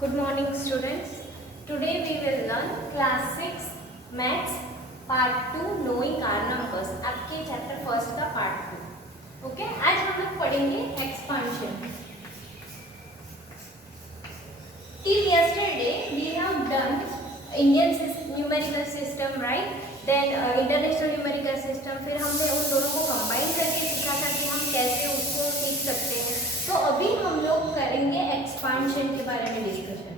Good morning students. Today we will learn class 6 maths part 2 knowing our numbers. आपके chapter first का part 2. Okay, आज हम लोग पढ़ेंगे expansion. Till yesterday we have done Indian numerical system, right? Then international numerical system. फिर हमने उन दोनों को कंबाइन करके सीखा था कि हम कैसे उसको सीख सकते हैं. तो अभी हम लोग करेंगे एक्सपांशन के बारे में discussion.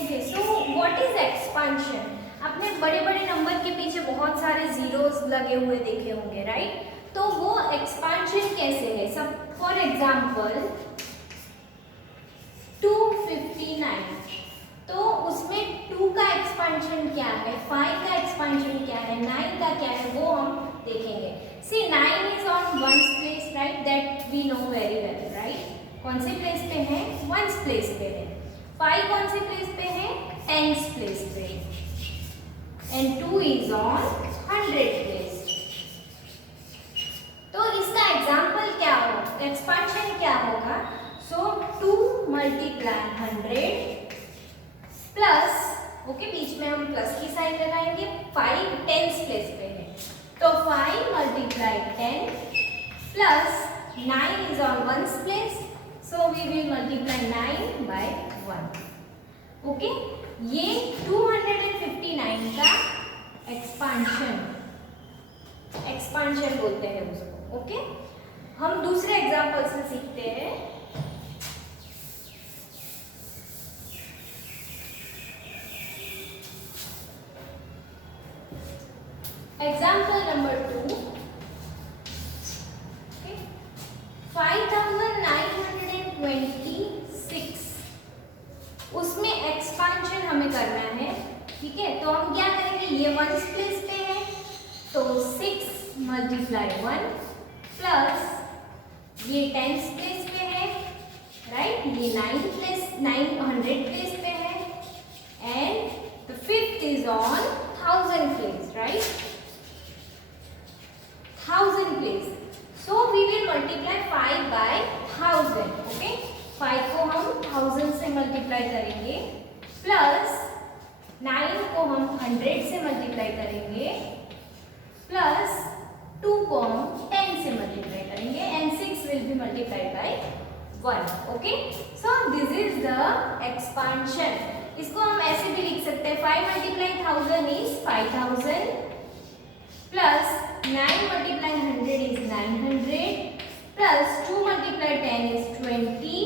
Okay, so what is expansion? आपने बड़े बड़े नंबर के पीछे बहुत सारे जीरोस लगे हुए देखे होंगे, राइट? तो वो एक्सपांशन कैसे है? सब फॉर एग्जांपल 259, तो उसमें 2 का एक्सपांशन क्या है, 5 का एक्सपांशन क्या है, 9 का क्या है, वो हम देखेंगे. See 9 is on ones place, right? That we know very well, right? कौन से प्लेस पे है? वंस प्लेस पे है. 5 कौन से प्लेस पे है? टेंस प्लेस पे. And 2 is on 100 place. तो इसका एग्जाम्पल क्या होगा, एक्सपांशन क्या होगा? सो 2 मल्टीप्लाई 100 प्लस, ओके, बीच में हम प्लस की साइन लगाएंगे. 5 टेंस प्लेस पे है, तो 5 multiply 10 plus 9 is on ones place, so we will multiply 9 by 1. Okay, ये 259 का एक्सपांशन बोलते हैं उसको. ओके, हम दूसरे एग्जांपल से सीखते हैं. Example number 2. 5926, उसमें एक्सपांशन हमें करना है. ठीक है, तो हम क्या करेंगे? ये वंस प्लेस पे है, तो 6 मल्टीप्लाई 1 प्लस ये टेंस प्लेस पे है, राइट? ये 900 प्लेस पे है, and the fifth is on 1000 place, right? 1000 place. So we will multiply 5 by 1000. Okay, 5 को हम 1000 से मल्टीप्लाई करेंगे, प्लस 9 को हम 100 से मल्टीप्लाई करेंगे, प्लस 2 को हम 10 से मल्टीप्लाई करेंगे, and 6 will be multiplied by 1. Okay, so this is the expansion. इसको हम ऐसे भी लिख सकते हैं, 5 multiply 1000 is 5000 plus 9 multiply 100 is 900 plus 2 multiply 10 is 20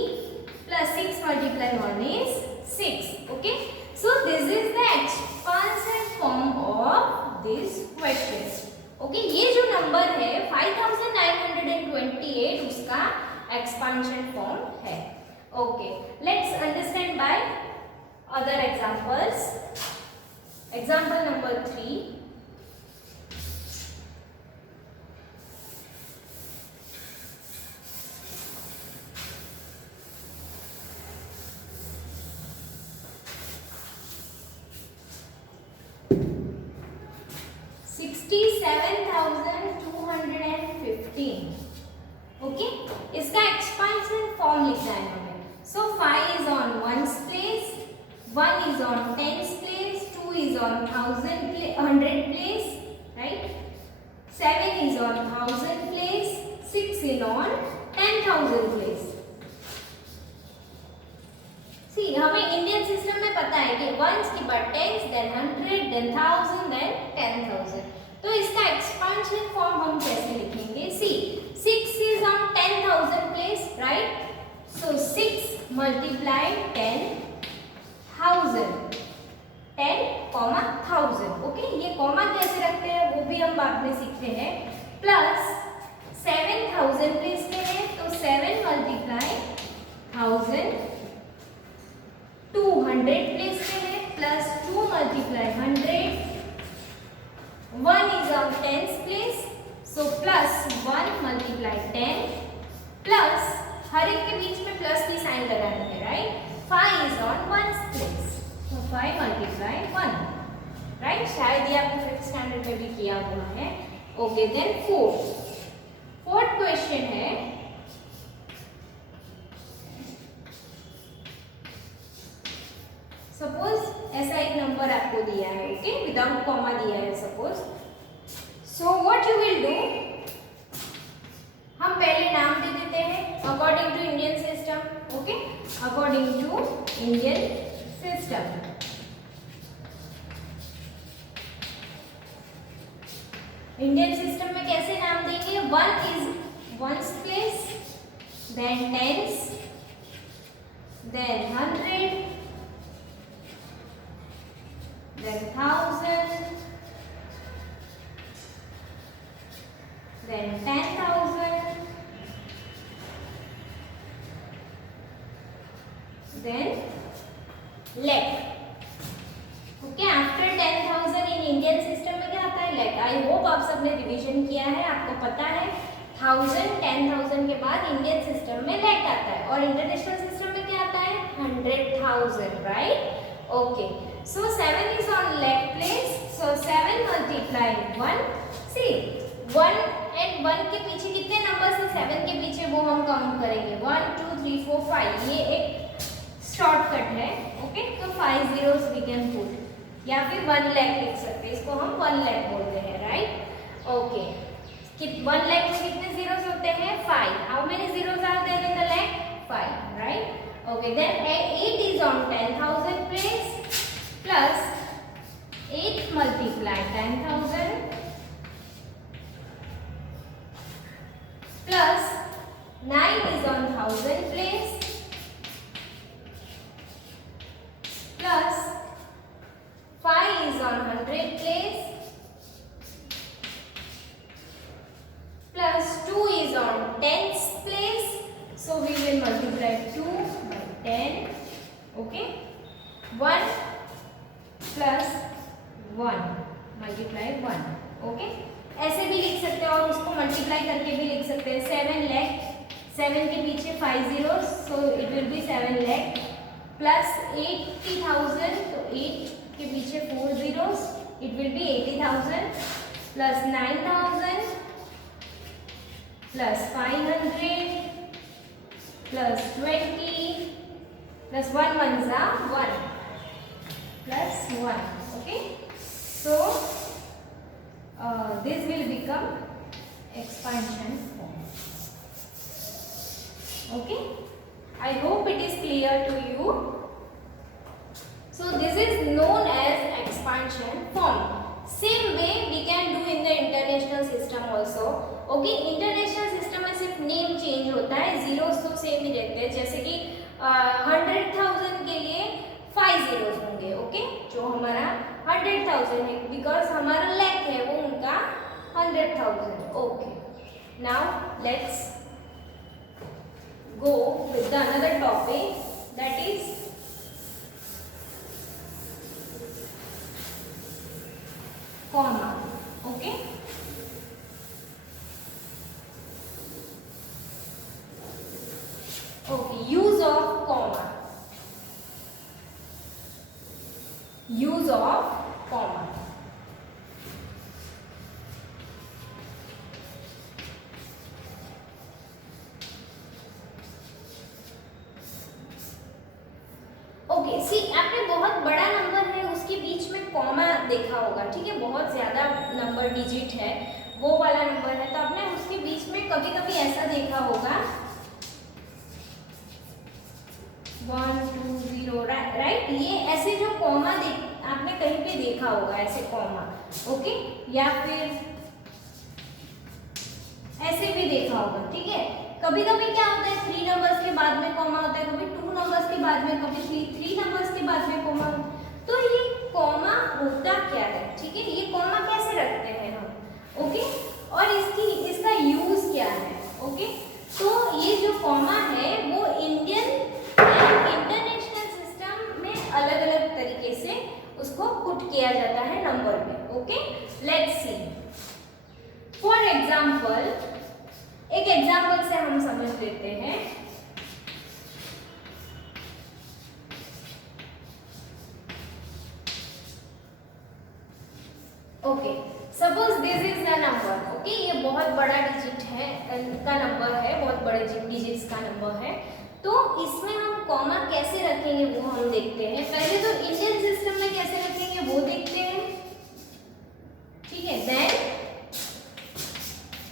plus 6 multiply 1 is 6. Okay, so this is the expansion form of this question. Okay, ये जो number है 5928 उसका एक्सपांशन फॉर्म है. Okay, let's understand by other examples. Example number 3. 67,215. Okay, इसका expansion form लिखना है हमें. So 5 is on ones place, 1 is on tens place, 2 is on 100 place, right? 7 is on 1000 place, 6 is on 10,000 place. See, हमें Indian system में पता है कि once के बाद टेंस, देन 100, देन 1000, देन 10,000. तो इसका एक्सपांशन फॉर्म हम कैसे लिखेंगे? सी, 6 is on 10,000 place, right? So 6 multiply 10,000, 10,000. Okay, ये कॉमा कैसे रखते हैं वो भी हम बाद में सीखते हैं. प्लस 7,000 प्लेस पे है, तो 7 मल्टीप्लाई 1000, 200 प्लेस पे है, plus 2 multiply 100, 1 is on tens place, so plus 1 multiply 10 plus हर एक के बीच में प्लस की साइन लगानी है, right? 5 is on ones place, so 5 multiply 1, right? शायद ये आपने 5th स्टैंडर्ड में भी किया हुआ है. ओके, देन फोर्थ क्वेश्चन है according to Indian system. Indian system में कैसे नाम देंगे? 1 is ones place, then tens, then 100, then 1000, then 10,000, then lakh. Okay, after 10,000 in Indian system में क्या आता है? लैख। आई होप आप सबने रिवीजन किया है, आपको पता है 1000 10,000 के बाद इंडियन सिस्टम में लैख आता है और इंटरनेशनल सिस्टम में क्या आता है? 100,000, right? Okay, so 7 is on lakh place, so 7 multiply 1। See 1 and 1 के पीछे कितने नंबर्स हैं? 7 के पीछे, वो हम काउंट करेंगे 1 2 3 4 5। ये एक शॉर्टकट है। ओके, तो 5 zeros वी कैन पुट, या फिर 1 लाख लिख सकते हैं, इसको हम 1 लाख बोलते हैं, राइट? ओके, 1 लाख में कितने जीरोस होते हैं? 5। How many zeros are there in the lakh? 5, right? Okay, then 8 is on 10,000 place, plus 8 multiply 10,000 plus 9 is on 1000 place, plus 5 is on 100 place, plus 2 is on tens place, so we will multiply 2 by 10. Okay, 1 plus 1 multiply 1. Okay, ऐसे भी लिख सकते हैं और उसको multiply करके भी लिख सकते हैं। 7 लाख, 7 के पीछे 5 zeros, so it will be 7 lakh, plus 80,000, तो 8 के पीछे 4 zeros, it will be 80,000, plus 9,000, plus 500, plus 20, plus 1 ones are 1, plus 1. Okay, so this will become expansion form. Okay, I hope it is clear to you. So this is known as expansion form. Same way we can do in the international system also. Okay, international system में सिर्फ name change होता है, zeros तो same ही रहते हैं। जैसे कि 100,000 के लिए 5 zeros होंगे। ओके, जो हमारा 100,000 है, बिकॉज हमारा लाख है, वो उनका 100,000. Okay, now let's go with the another topic, that is comma. Okay, okay, use of comma, use of comma. Okay, see आपने बहुत बड़ा नंबर है उसके बीच में कॉमा देखा होगा, ठीक है? बहुत ज्यादा नंबर डिजिट है, वो वाला नंबर है, तो आपने उसके बीच में कभी कभी ऐसा देखा होगा 1 2 0, राइट? ये ऐसे जो कॉमा आपने कहीं पे देखा होगा, ऐसे कॉमा। ओके, या फिर ऐसे भी देखा होगा, ठीक है? कभी कभी क्या होता है, 3 नंबर्स के बाद में कॉमा होता है, कभी 2 नंबर्स के बाद में, कभी 3 नंबर्स के बाद में कॉमा। तो ये कॉमा होता क्या है, ठीक है? ये कॉमा कैसे रखते हैं हम? ओके, और इसका यूज क्या है? ओके, तो ये जो कॉमा है वो इंडियन एंड इंटरनेशनल सिस्टम में अलग अलग तरीके से उसको पुट किया जाता है नंबर में। Okay, let's see. For example, एक एग्जाम्पल से हम समझ लेते हैं। Okay, suppose this is the number. Okay, ये बहुत बड़ा डिजिट है का नंबर है, बहुत बड़े डिजिट्स का नंबर है। तो इसमें हम कॉमा कैसे रखेंगे वो हम देखते हैं। पहले तो इंडियन सिस्टम में कैसे रखेंगे वो देखते हैं, ठीक है? देन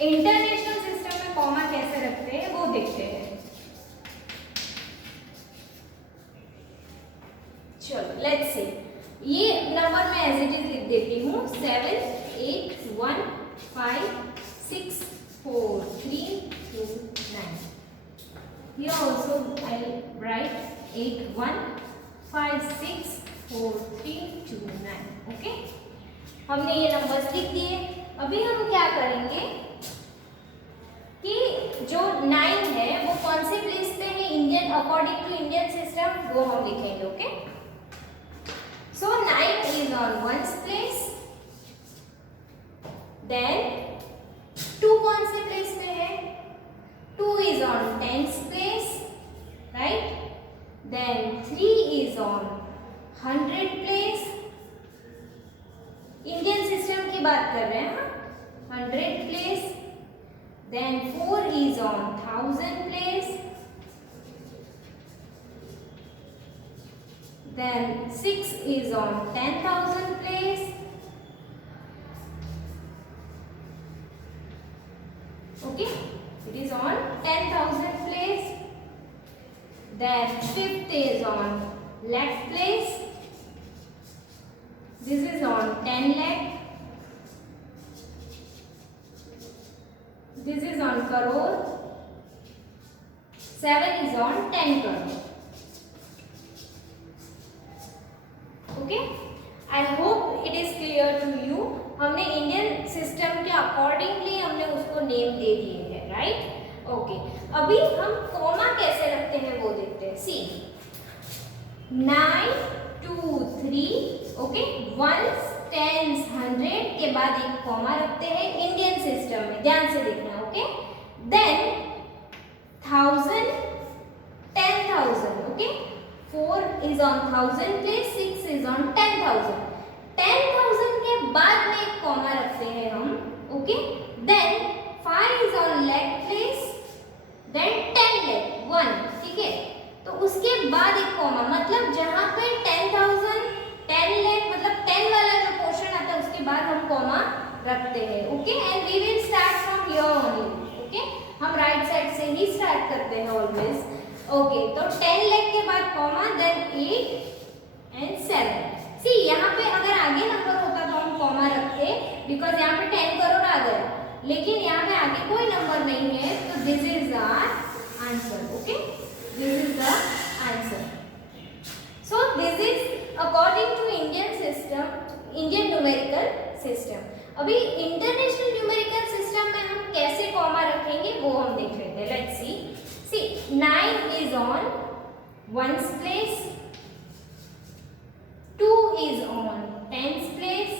इंटरनेशनल सिस्टम में कॉमा कैसे रखते हैं वो देखते हैं। here also I'll write 8 1 5 6 4 3 2 9. Okay, हमने ये नंबर्स लिख दिए। अभी हम क्या करेंगे कि जो 9 है वो कौन से प्लेस पे है Indian, according to Indian system, वो हम लिखेंगे। Okay, so 9 is on 1st place, then 2 कौन से प्लेस पे है, 2 is on 10th place, right, then 3 is on 100 place, Indian system की बात कर रहे हैं, 100 place, then 4 is on 1000 place, then 6 is on 10,000 place, okay, it is on 10,000 place, then 5th is on lakh place, this is on 10 lakh, this is on crore, 7 is on 10 crore. Okay, I hope it is clear to you. हमने Indian system के accordingly हमने उसको name दे दिए हैं, right. Okay, अभी हम comma कैसे रखते हैं वो देखते हैं। सी 9 2 3, ओके, 1s 10s 100 के बाद एक कॉमा रखते हैं इंडियन सिस्टम में, ध्यान से देखना। Okay, then 1000 10,000, okay, 4 is on 1000 place, 6 is on 10,000, 10,000 के बाद में एक कॉमा रखते हैं हम। Okay, then 5 is on lakh place, then 10 lakh 1, ठीक है, तो उसके बाद एक कॉमा, मतलब जहां पे 10,000 10 lakh मतलब 10 वाला जो पोर्शन आता है उसके बाद हम कॉमा रखते हैं। Okay, and we will start from here only. Okay, हम राइट साइड से ही स्टार्ट करते हैं ऑलवेज। ओके, तो 10 लाख के बाद कॉमा, देन 8 एंड 7। सी यहाँ पे अगर आगे नंबर होता तो हम कॉमा रखते, बिकॉज यहाँ पे 10 करोड़ आ गया, लेकिन यहाँ पे आगे कोई नंबर नहीं है, तो this is our answer. Okay, this is the answer. So this is according to Indian system, Indian numerical system. अभी इंटरनेशनल न्यूमेरिकल सिस्टम में हम कैसे कॉमा रखेंगे वो हम देख लेते हैं। Let's C 9 is on 1st place, 2 is on 10th place,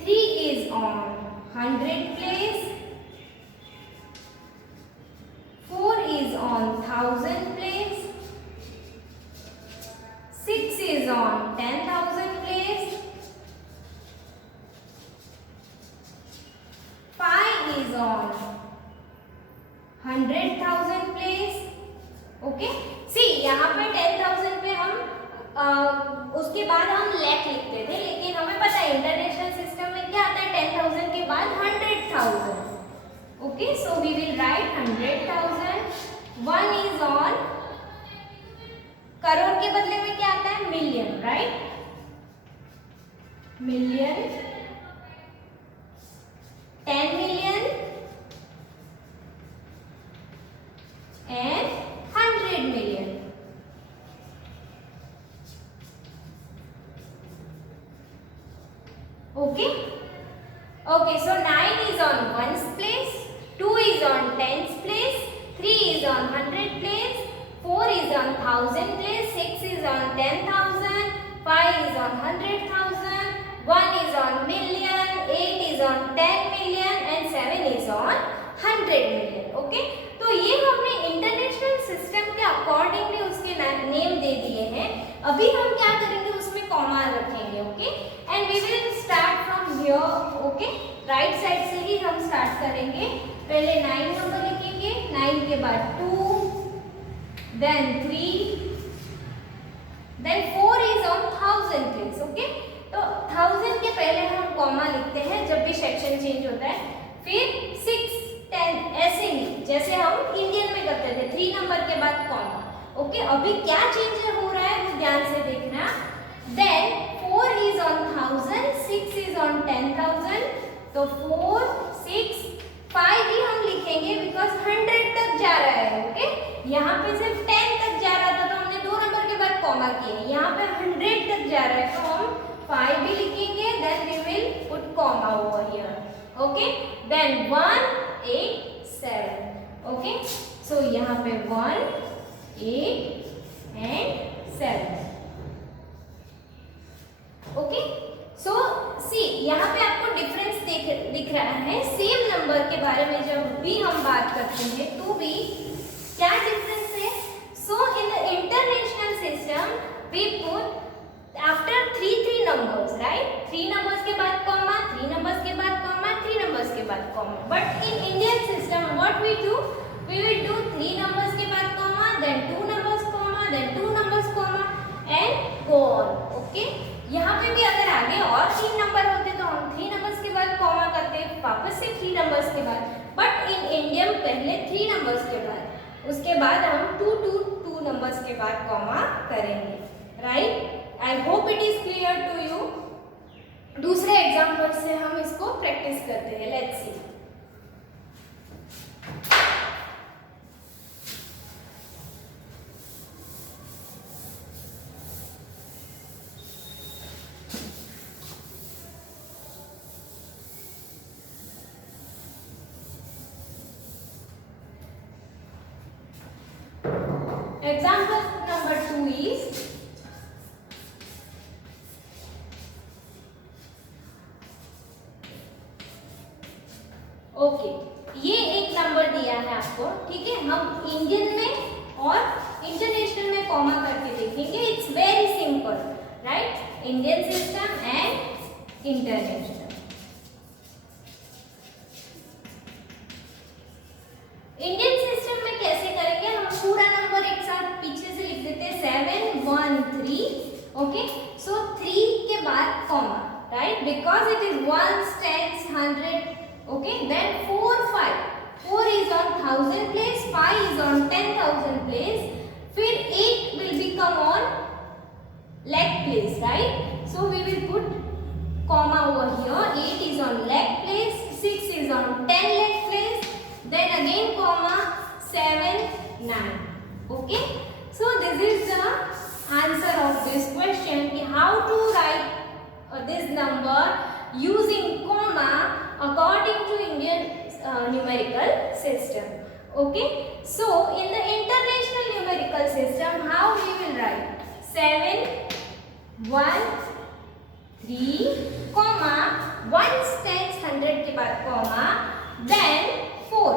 3 is on 100 place, 4 is on 1000 place, 6 is on 10,000 place, 5 is on 100,000 place। Okay, सी यहाँ पे 10,000 पे हम उसके बाद हम लैख लिखते थे, लेकिन हमें पता है इंटरनेशनल सिस्टम में क्या आता है, 10,000 के बाद 100,000। Okay, so we will write 100,000। 1 is on, crore के बदले में क्या आता है, million, right, million, 10 million and 100 million। Okay, okay, so 9 is on 1st place, 2 is on 10th place, 3 is on 100 place, 4 is on 1000 place, 6 is on 10,000, 5 is on 100,000, 1 is on million, 8 is on 10 million and 7 is on 100 million। okay, तो ये हमने international system के accordingly उसके name दे दिए हैं। अभी हम क्या करेंगे, उसमें कॉमा रखेंगे। Okay, and we will start from here. Okay, right side से ही हम स्टार्ट करेंगे। पहले 9 नंबर लिखेंगे, 9 के बाद 2, then 3, then 4 is on 1000 place. Okay, तो 1000 के पहले हम कॉमा लिखते हैं जब भी सेक्शन चेंज होता है, फिर 6 10 ऐसे ही जैसे हम इंडियन में करते थे, 3 नंबर के बाद कॉमा। ओके, अभी क्या चेंज हो रहा है वो ध्यान से देखना। Then 4 is on 1000, 6 is on 10,000, तो 4 6 5 ही हम लिखेंगे बिकॉज जा रहा है तो हम 5 भी लिखेंगे, then we will put comma over here. Okay, then 1 8 7. Okay, so यहाँ पे 1 8 and 7. ओके, सो सी यहाँ पे आपको डिफरेंस दिख रहा है. सेम नंबर के बारे में जब भी हम बात करते हैं तो भी क्या डिफरेंस है. So in the international system we put after 3 numbers, right. 3 numbers के बाद कॉमा, 3 numbers के बाद कॉमा, 3 numbers के बाद comma. But in Indian system what we do, we will do 3 numbers के बाद comma, then 2 numbers comma, then 2 numbers comma and go on. Okay, यहाँ पे भी अगर आगे और 3 नंबर होते तो हम 3 नंबर्स के बाद कॉमा करते, वापस से 3 नंबर्स के बाद. बट इन इंडियन पहले 3 नंबर्स के बाद, उसके बाद हम 2 नंबर्स के बाद कॉमा करेंगे, right. I hope it is clear to you. दूसरे एग्जाम्पल से हम इसको प्रैक्टिस करते हैं. Let's see. Example number 2 is okay. ये एक नंबर दिया है आपको, ठीक है. हम इंडियन में और इंटरनेशनल में कॉमा करके देखेंगे. It's very simple, right. Indian system and international. Indian system में कैसे करेंगे, हम पूरा नंबर एक साथ पीछे से लिख देते हैं 7 1 3. ओके, सो 3 के बाद comma, right, because it is 1 10 100. Okay, then 4 5. 4 is on 1000 place, 5 is on 10,000 place. फिर 8 will become on lakh place, right. So we will put comma over here. 8 is on lakh place, 6 is on 10 lakh place. Then again comma 7 9. Okay, so this is the answer of this question. How to write this number using comma according to Indian numerical system. Okay, so in the international numerical system, how we will write 7 1 3 comma 1 10 100 के बाद comma, then 4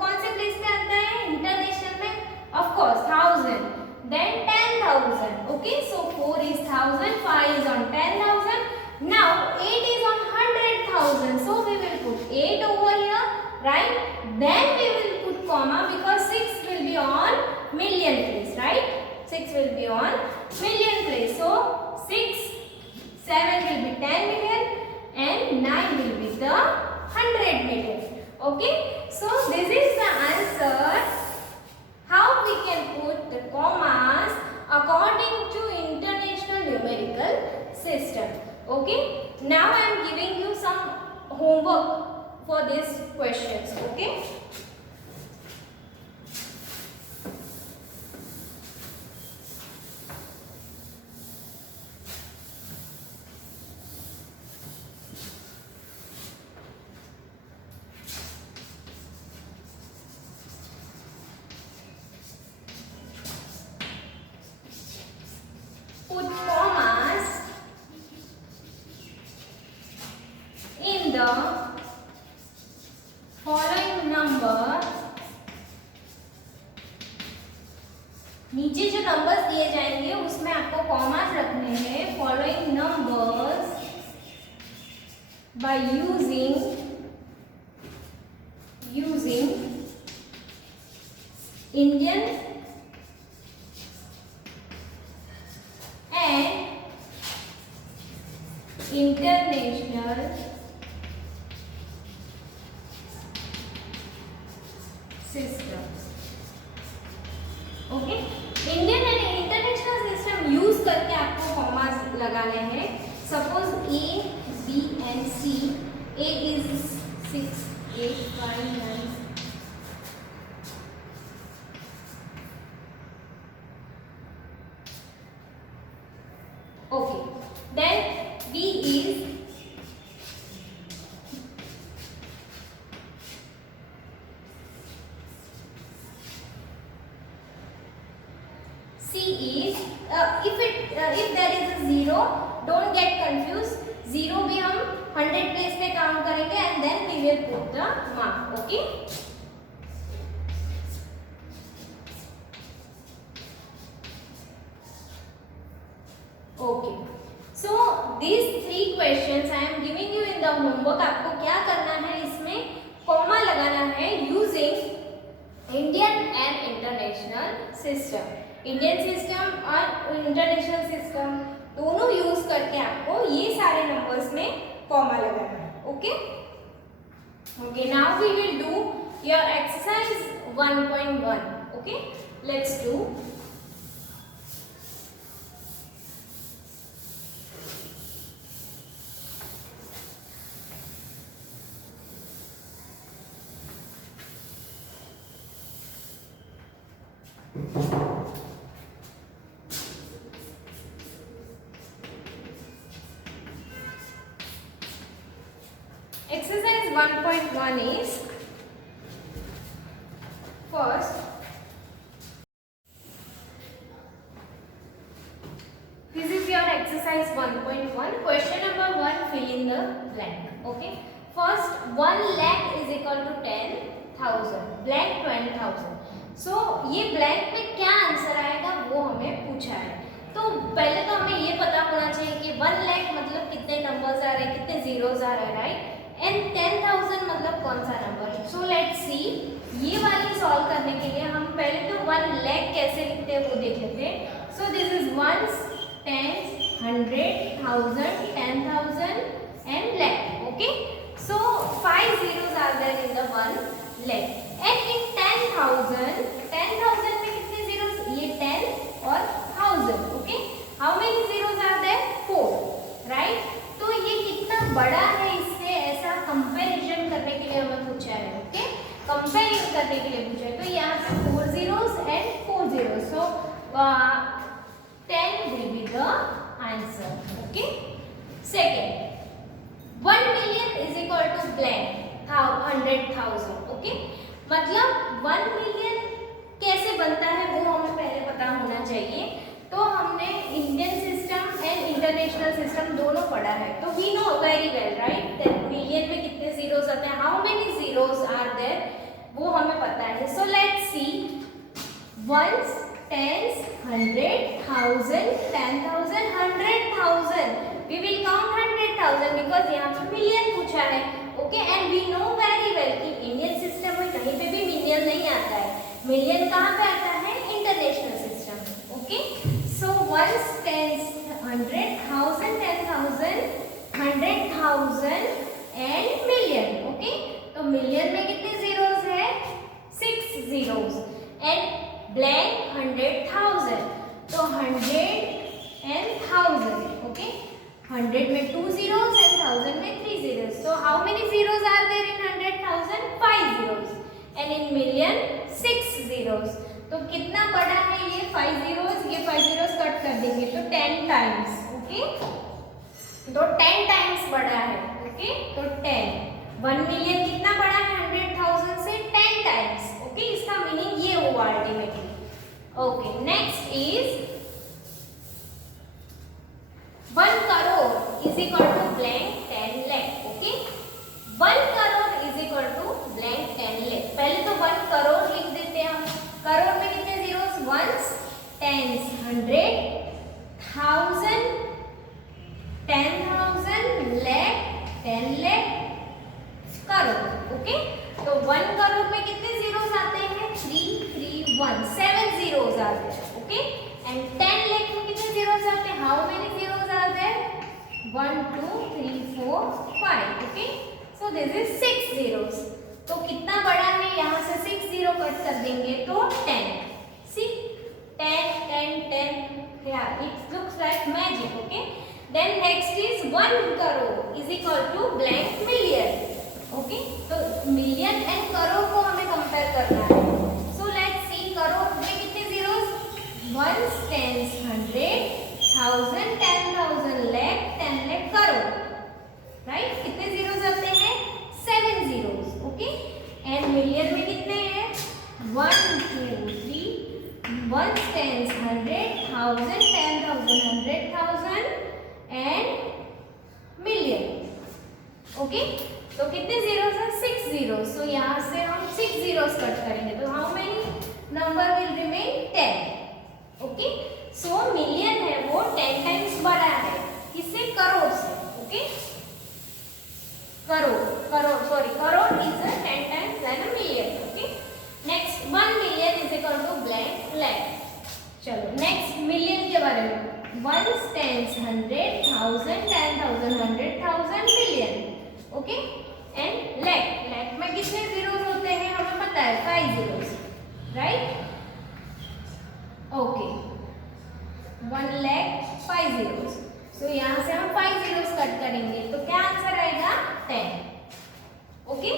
कौन से place पे आता है international में, of course 1000, then 10,000. Okay, so 4 is 1000, 5 is on 10,000. now 8 is on 100,000, so we will put 8 over here, right. then we will put comma because 6 will be on million place, right. 6 will be on million place, so 6 7 will be 10 million and 9 will be the 100 million. Okay, so this is the answer how we can put the commas according to international numerical system. Okay, now I am giving you some homework for these questions. Okay, put commas in the following number. नीचे जो numbers दिए जाएंगे उसमें आपको commas रखने हैं. Following numbers by using Indian and international system. Okay, Indian and international system use करके आपको कॉमास लगाने हैं. Suppose A B and C. A is 6 8 5 9. Okay, C is if there is a zero, don't get confused. Zero भी हम 100 place पे count करेंगे and then we will put the mark. Okay. Okay. So these three questions I am giving you in the homework. आपको क्या करना है, इसमें comma लगाना है using Indian and international system. Indian system और इंटरनेशनल सिस्टम दोनों यूज करके आपको ये सारे नंबर्स में कॉमा लगाना है. Okay okay, now we will do your exercise 1.1. Okay, let's do. Exercise 1.1 is first. This is your exercise 1.1. Question number 1. Fill in the blank. Okay. First, 1 lakh is equal to 10,000. Blank 20,000. So ये blank में क्या answer आएगा वो हमें पूछा है. तो पहले तो हमें ये पता होना चाहिए कि 1 लाख मतलब कितने नंबर्स आ रहे हैं, कितने जीरोस आ रहे हैं, राइट. एंड 10,000 मतलब कौन सा नंबर है. सो लेट्स सी. ये वाली सॉल्व करने के लिए हम पहले तो 1 लाख कैसे लिखते हैं वो देख लेते हैं. So this is ones, tens, 100, 1000, 10,000 and lakh. Okay, so 5 zeros are there in the 1 lakh. And in 10,000 में कितने जीरोस, ये 10 और 1000. Okay, how many zeros are there, 4, right. तो ये कितना बड़ा है, इससे ऐसा कंपैरिजन करने के लिए हमें पूछा है. ओके, कंपेयर करने के लिए पूछा है. तो यहाँ पे 4 zeros and 4 zeros. So 10 will be the answer. Okay. Second, 1 million is equal to blank 100,000. Okay. मतलब 1 million कैसे बनता है वो हमें पहले पता होना चाहिए. तो हमने Indian system and international system दोनों पढ़ा है. तो we know very well, right, that million में कितने जीरोस आते हैं, how many zeros are there, वो हमें पता है. So let's see. Ones, tens, 100, 1000, 10,000, 100,000. We will count 100,000 because यहाँ पे मिलियन पूछा है. Okay, and we know very well कि इंडियन सिस्टम में कहीं पे भी मिलियन नहीं आता है. मिलियन कहाँ पे आता है, international system. Okay, so ones, tens, 100, 1000, 10,000, 100,000 and million. Okay, तो मिलियन में कितने जीरोस है, 6 zeros and blank 100,000. तो 100 and 1000. Okay, 100 में 2 zeros and 1000 में 3 zeros. So how many zeros are there in 100,000? 5 zeros. And in million 6 zeros. तो कितना बड़ा है ये 5 zeros, ये 5 zeros कट कर देंगे तो 10 times. ओके, तो 10 times बड़ा है. ओके, तो 10. 1 million कितना बड़ा है 100,000 से, 10 times. ओके, इसका मीनिंग ये हुआ ultimately. Okay, next is 1 crore is equal to blank 10 lakh. Okay, 1 crore is equal to blank 10 lakh. पहले तो 1 crore लिख देते हैं हम. करोड़ में कितने zeros, ones, tens, 100, 1000, 10,000, lakh, 10 lakh, crore. Okay, तो 1 करोड़ में कितने जीरोस आते हैं, 3, 3, 1, 7 zeros आते हैं. ओके, एंड 10 लाख में कितने जीरोस आते हैं, how many zeros are there, 1, 2, 3, 4, 5. Okay, so this is 6 zeros. तो कितना बड़ा है, यहाँ से 6 0 कट कर देंगे तो 10. सी, 10, 10, 10. Yeah, it looks like magic. Okay. Then next is 1 crore is equal to blank million. Okay. तो million and crore को हमें कंपेयर करना है. So let's see, crore में कितने zeros, ones, tens, 100, 1000, 10,000, lakh, 10 lakh, crore. Right? कितने zeros आते हैं, 7 zeros. ओके, एंड मिलियन में कितने हैं, 1, 2, 3, ones, tens, 100,000, 10,000, 100,000 and million. Okay, तो कितने जीरोस हैं? 6 जीरोस। तो यहाँ से हम 6 जीरोस कट करेंगे तो how many number will remain? 10। Okay, so million है वो 10 टाइम्स बड़ा है किससे? करोड़ से। Okay, crore is 10 times than a million. Okay, next 1 million is equal to blank lakh. चलो नेक्स्ट मिलियन के बारे में, ones, tens, 100,000, 10,000, 100,000, million. Okay, and lakh में कितने जीरोस होते हैं हमें पता है? 5 zeros, right? Okay, 1 lakh 5 zeros. So यहाँ से हम 5 जीरोस कट करेंगे तो क्या आंसर आएगा? 10। Okay,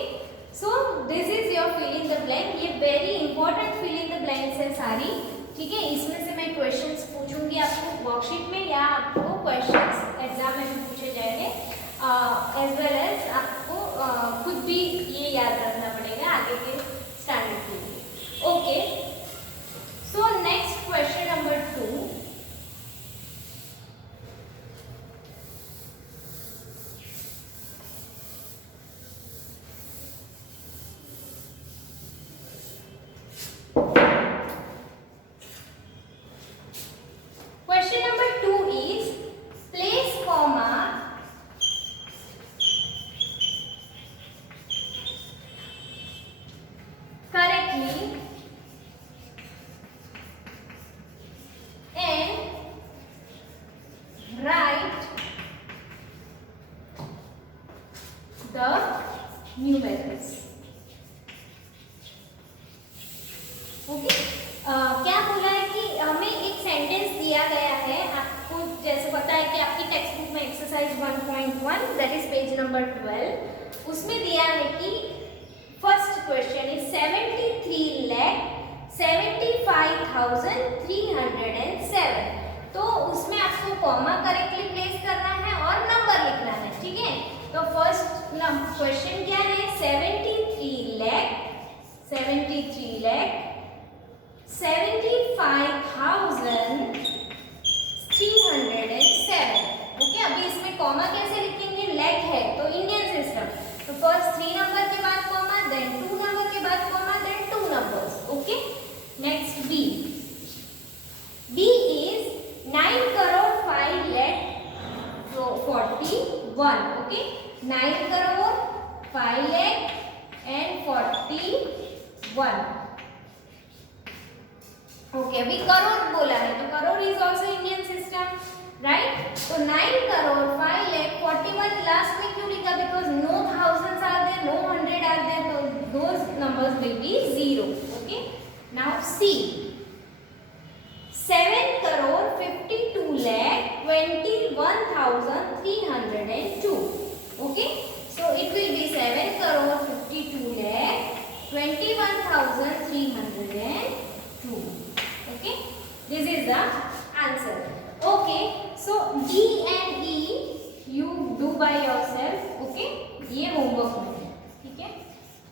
so this is your fill in the blank. ये very important fill in the blanks है सारी, ठीक है? इसमें से मैं क्वेश्चंस पूछूंगी आपको वर्कशीट में या आपको क्वेश्चंस एग्जाम में भी पूछे जाएंगे, एज वेल एज आपको खुद भी ये याद रखना पड़ेगा आगे के स्टैंडर्ड के लिए। Okay, so next question number 2। Question number 2 is place comma correctly and write the numerals. Okay, क्या बोला है कि हमें एक सेंटेंस दिया गया है, आपको जैसे पता है कि आपकी टेक्स्ट बुक में exercise 1.1 that is page number 12, उसमें दिया है कि फर्स्ट क्वेश्चन इज 73,75,307। तो उसमें आपको कॉमा करेक्टली प्लेस करना है और नंबर लिखना है, ठीक है? तो फर्स्ट क्वेश्चन क्या है? 73 लाख 75,307। ओके, अभी इसमें कॉमा कैसे लिखेंगे? लैख है तो इंडियन सिस्टम, तो फर्स्ट 3 नंबर के बाद कॉमा, देन 2 नंबर के बाद comma, then 2 numbers. Okay, next B is 9,05,41,। Okay, 9,05,41,। Okay, अभी करोड़ बोला है तो crore is also Indian system, right? तो 9,05,41,। लास्ट में क्यों लिखा? Because no thousands are there, no 100 are there, तो those numbers will be 0। Okay, now see 7,52,21,302। Okay, so it will be 7,52,21,302। Okay, this is the answer. Okay, so D and E you do by yourself. Okay, ये homework में है, ठीक है?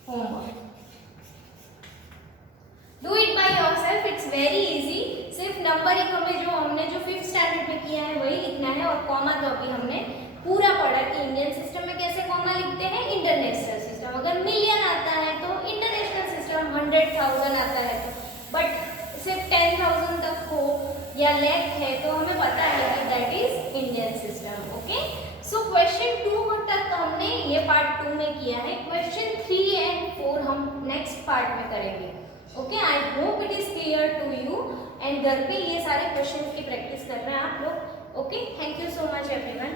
Homework do it by yourself. It's very easy. सिर्फ numbering हमें जो 5th standard में किया है वही लिखना है, और कॉमा तो अभी हमने पूरा पढ़ा कि इंडियन सिस्टम में कैसे कॉमा लिखते हैं, इंटरनेशनल सिस्टम। अगर मिलियन आता है तो इंटरनेशनल सिस्टम, 100,000 आता है तो, बट सिर्फ 10,000 तक हो या लैख है तो हमें पता है कि that is Indian system. Okay, so question 2 तक हमने ये पार्ट 2 में किया है। क्वेश्चन 3 एंड 4 हम नेक्स्ट पार्ट में करेंगे। Okay, I hope it is clear to you, and घर पे ये सारे क्वेश्चन की प्रैक्टिस करना है आप लोग। Okay, thank you so much everyone.